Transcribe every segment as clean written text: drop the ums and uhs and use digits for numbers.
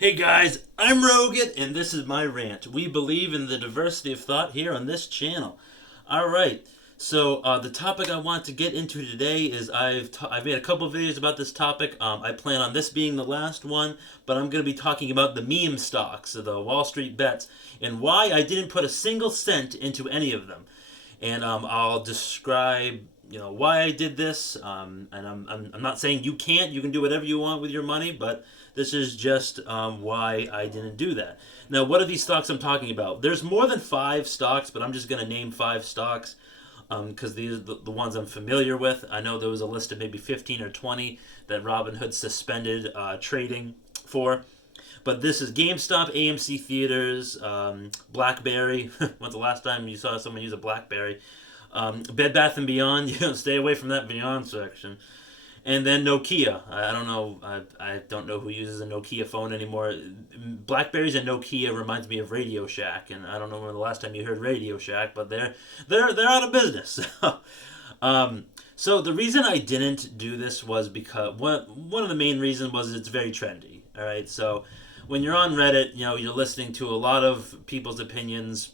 Hey guys, I'm Rogut, and this is my rant. We believe in the diversity of thought here on this channel. Alright, so the topic I want to get into today is I've made a couple of videos about this topic. I plan on this being the last one, but I'm going to be talking about the meme stocks, the Wall Street bets, and why I didn't put a single cent into any of them. And I'll describe why I did this. And I'm not saying you can't. You can do whatever you want with your money, but this is just why I didn't do that. Now, what are these stocks I'm talking about? There's more than five stocks, but I'm just going to name five stocks because these are the ones I'm familiar with. I know there was a list of maybe 15 or 20 that Robinhood suspended trading for. But this is GameStop, AMC Theaters, BlackBerry. When's the last time you saw someone use a BlackBerry? Bed Bath and Beyond. Stay away from that Beyond section. And then Nokia. I don't know. I don't know who uses a Nokia phone anymore. Blackberries and Nokia reminds me of Radio Shack, and I don't know when the last time you heard Radio Shack, but they're out of business. So the reason I didn't do this was because one of the main reasons was it's very trendy. All right, so when you're on Reddit, you're listening to a lot of people's opinions.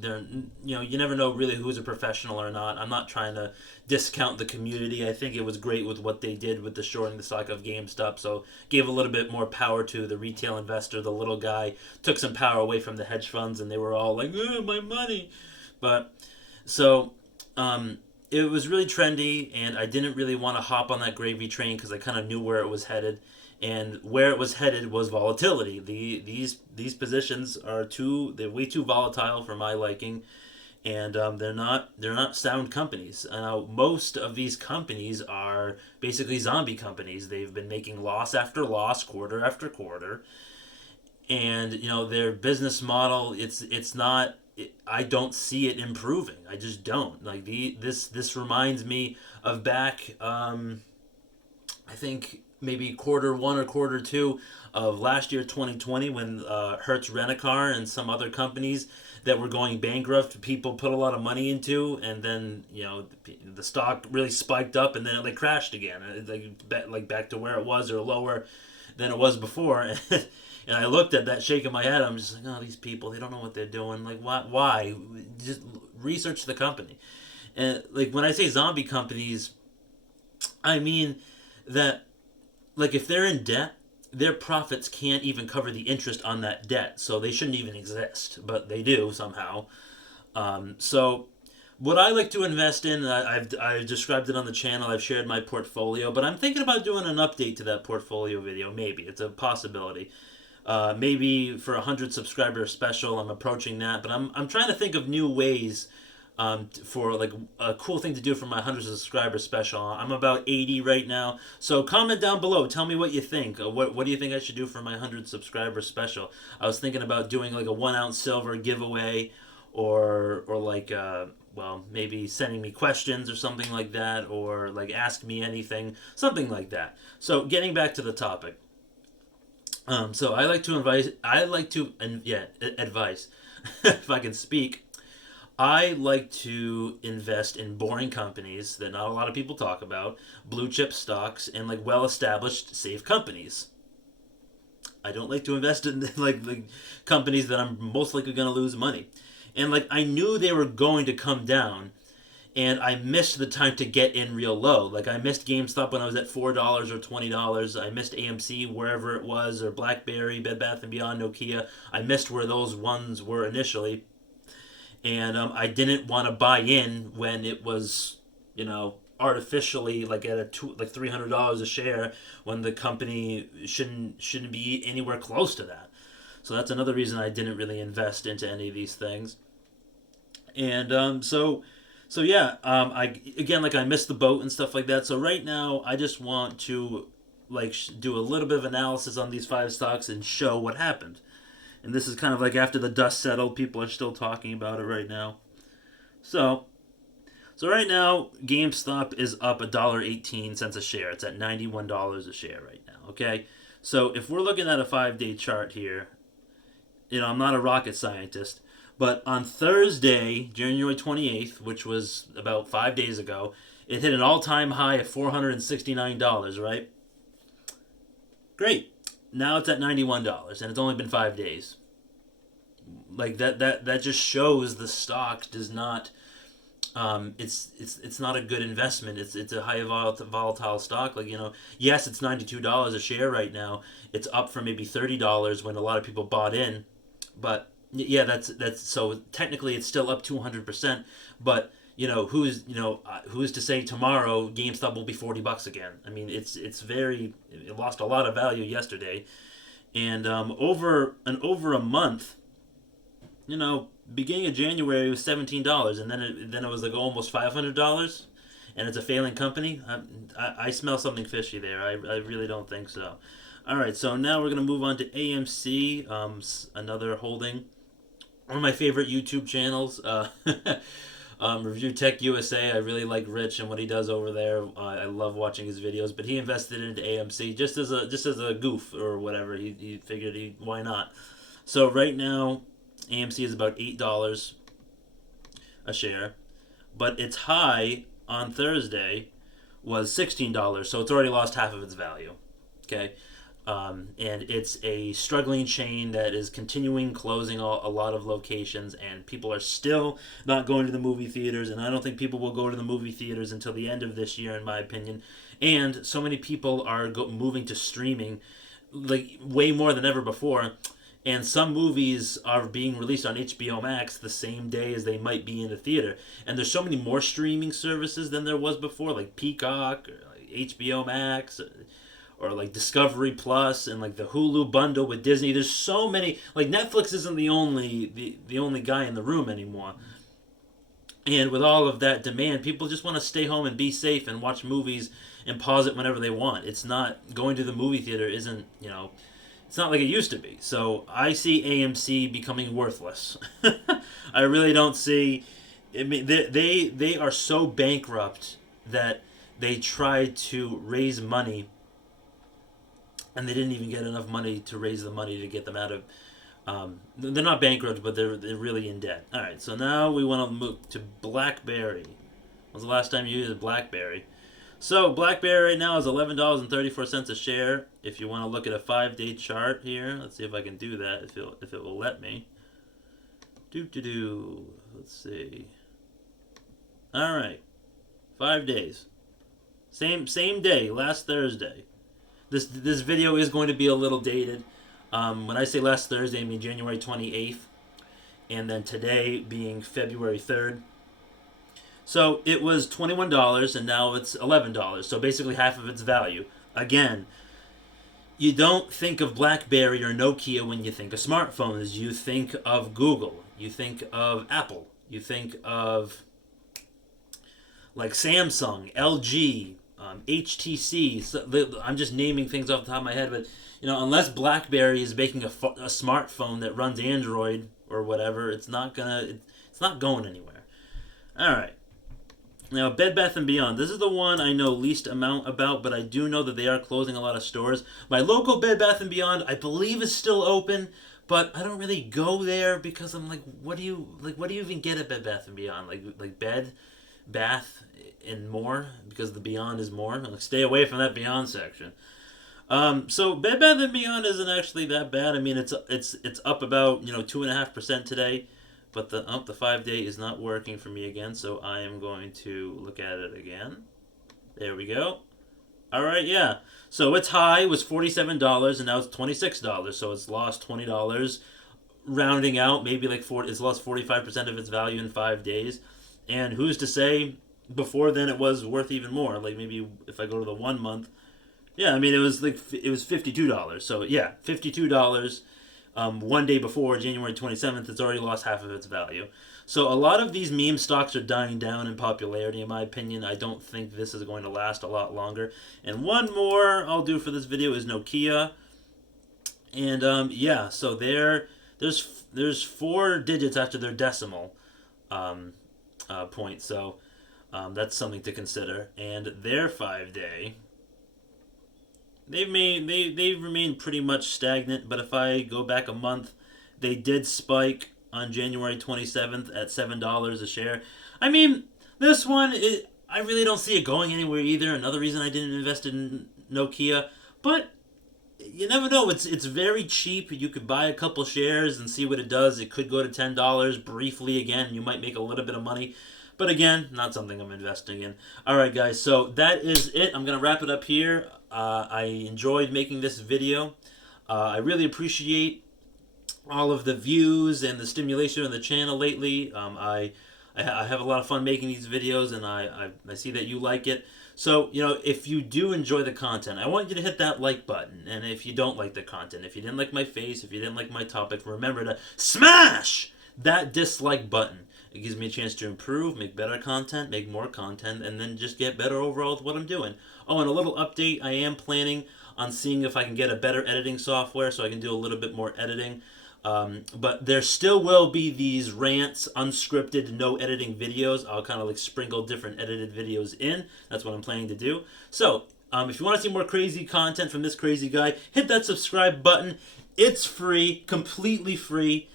They're you never know really who's a professional or not. I'm not trying to discount the community. I think it was great with what they did with the shorting the stock of GameStop. So gave a little bit more power to the retail investor, the little guy. Took some power away from the hedge funds, and they were all like, my money. But so it was really trendy, and I didn't really want to hop on that gravy train because I kind of knew where it was headed. And where it was headed was volatility. These positions they're way too volatile for my liking, and they're not sound companies. Most of these companies are basically zombie companies. They've been making loss after loss, quarter after quarter, and their business model it's not. I don't see it improving. I just don't like this reminds me of back. I think maybe quarter one or quarter two of last year 2020 when Hertz Rent-A-Car and some other companies that were going bankrupt people put a lot of money into, and then the stock really spiked up and then it crashed again, like back to where it was or lower than it was before. And I looked at that shaking my head. I'm just like, oh, these people, they don't know what they're doing. Like, why just research the company. And like when I say zombie companies, I mean that, like, if they're in debt, their profits can't even cover the interest on that debt, so they shouldn't even exist, but they do somehow. So what I like to invest in, I've described it on the channel, I've shared my portfolio, but I'm thinking about doing an update to that portfolio video. Maybe it's a possibility. Maybe for 100 subscriber special, I'm approaching that, but I'm trying to think of new ways for like a cool thing to do for my 100 subscriber special. I'm about 80 right now, so comment down below. Tell me what you think. What do you think I should do for my 100 subscriber special? I was thinking about doing like a 1 ounce silver giveaway, or like maybe sending me questions or something like that, or like ask me anything, something like that. So getting back to the topic. So I like to advise. Advice. If I can speak. I like to invest in boring companies that not a lot of people talk about, blue chip stocks, and like well established, safe companies. I don't like to invest in like companies that I'm most likely going to lose money. And like I knew they were going to come down, and I missed the time to get in real low. Like I missed GameStop when I was at $4 or $20. I missed AMC wherever it was, or BlackBerry, Bed Bath and Beyond, Nokia. I missed where those ones were initially, and I didn't want to buy in when it was, artificially like at like $300 a share when the company shouldn't be anywhere close to that. So that's another reason I didn't really invest into any of these things. And so yeah, I again like I missed the boat and stuff like that. So right now I just want to like do a little bit of analysis on these five stocks and show what happened. And this is kind of like after the dust settled, people are still talking about it right now. So, so right now, GameStop is up $1.18 a share. It's at $91 a share right now. Okay, so if we're looking at a 5-day chart here, I'm not a rocket scientist, but on Thursday, January 28th, which was about 5 days ago, it hit an all-time high of $469. Right? Great. Now it's at $91, and it's only been 5 days. Like that just shows the stock does not. It's not a good investment. It's a high volatile stock. Like, yes, it's $92 a share right now. It's up from maybe $30 when a lot of people bought in, but yeah, that's so technically it's still up 200%. But who's to say tomorrow GameStop will be $40 again? I mean, it lost a lot of value yesterday, and over a month, beginning of January it was $17, and then it was like almost $500, and it's a failing company. I smell something fishy there. I really don't think so. All right, so now we're gonna move on to AMC, another holding, one of my favorite YouTube channels. Review Tech USA. I really like Rich and what he does over there. I love watching his videos. But he invested into AMC just as a goof or whatever. He figured why not. So right now, AMC is about $8 a share, but its high on Thursday was $16. So it's already lost half of its value. Okay. And it's a struggling chain that is continuing closing a lot of locations, and people are still not going to the movie theaters, and I don't think people will go to the movie theaters until the end of this year, in my opinion. And so many people are moving to streaming, like way more than ever before, and some movies are being released on HBO Max the same day as they might be in a theater. And there's so many more streaming services than there was before, like Peacock, or like HBO Max, or like Discovery Plus, and like the Hulu bundle with Disney. There's so many. Like Netflix isn't the only guy in the room anymore. And with all of that demand, people just want to stay home and be safe and watch movies and pause it whenever they want. It's not going to the movie theater isn't, it's not like it used to be. So I see AMC becoming worthless. I really don't see. I mean, they are so bankrupt that they tried to raise money, and they didn't even get enough money to raise the money to get them out of. They're not bankrupt, but they're really in debt. All right, so now we want to move to BlackBerry. When was the last time you used a BlackBerry? So BlackBerry right now is $11.34 a share. If you want to look at a 5-day chart here, let's see if I can do that. If it will let me. Let's see. All right, 5 days. Same day, last Thursday. This video is going to be a little dated. When I say last Thursday, I mean January 28th, and then today being February 3rd. So it was $21, and now it's $11. So basically half of its value. Again, you don't think of BlackBerry or Nokia when you think of smartphones. You think of Google. You think of Apple. You think of like Samsung, LG, HTC. So I'm just naming things off the top of my head, but unless BlackBerry is making a smartphone that runs Android or whatever, it's not going anywhere. All right. Now, Bed Bath & Beyond. This is the one I know least amount about, but I do know that they are closing a lot of stores. My local Bed Bath & Beyond, I believe, is still open, but I don't really go there because I'm like, what do you even get at Bed Bath & Beyond? Like bed, bath, and more, because the Beyond is more. Like, stay away from that Beyond section. So Bed Bath & Beyond isn't actually that bad. I mean, it's up about 2.5% today. But the 5-day is not working for me again, so I am going to look at it again. There we go. All right, yeah. So its high was $47, and now it's $26. So it's lost $20, rounding out maybe like it's lost 45% of its value in 5 days. And who's to say before then it was worth even more? Like maybe if I go to the 1 month, yeah. I mean it was $52. So yeah, $52. 1 day before, January 27th, it's already lost half of its value. So a lot of these meme stocks are dying down in popularity, in my opinion. I don't think this is going to last a lot longer. And one more I'll do for this video is Nokia. And yeah, so there's 4 digits after their decimal point. So that's something to consider. And their 5-day... They've remained pretty much stagnant, but if I go back a month, they did spike on January 27th at $7 a share. I mean, this one, I really don't see it going anywhere either. Another reason I didn't invest in Nokia, but you never know. It's very cheap. You could buy a couple shares and see what it does. It could go to $10 briefly again, and you might make a little bit of money. But again, not something I'm investing in. All right, guys. So that is it. I'm gonna wrap it up here. I enjoyed making this video. I really appreciate all of the views and the stimulation on the channel lately. I have a lot of fun making these videos, and I see that you like it. So, if you do enjoy the content, I want you to hit that like button. And if you don't like the content, if you didn't like my face, if you didn't like my topic, remember to smash that dislike button. It gives me a chance to improve, make better content, make more content, and then just get better overall with what I'm doing. Oh, and a little update, I am planning on seeing if I can get a better editing software so I can do a little bit more editing. But there still will be these rants, unscripted, no editing videos. I'll kind of like sprinkle different edited videos in. That's what I'm planning to do. So, if you want to see more crazy content from this crazy guy, hit that subscribe button. It's free, completely free.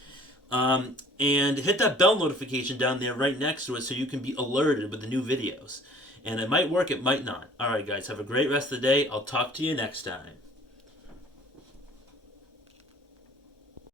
And hit that bell notification down there right next to it so you can be alerted with the new videos. And it might work, it might not. Alright guys, have a great rest of the day. I'll talk to you next time.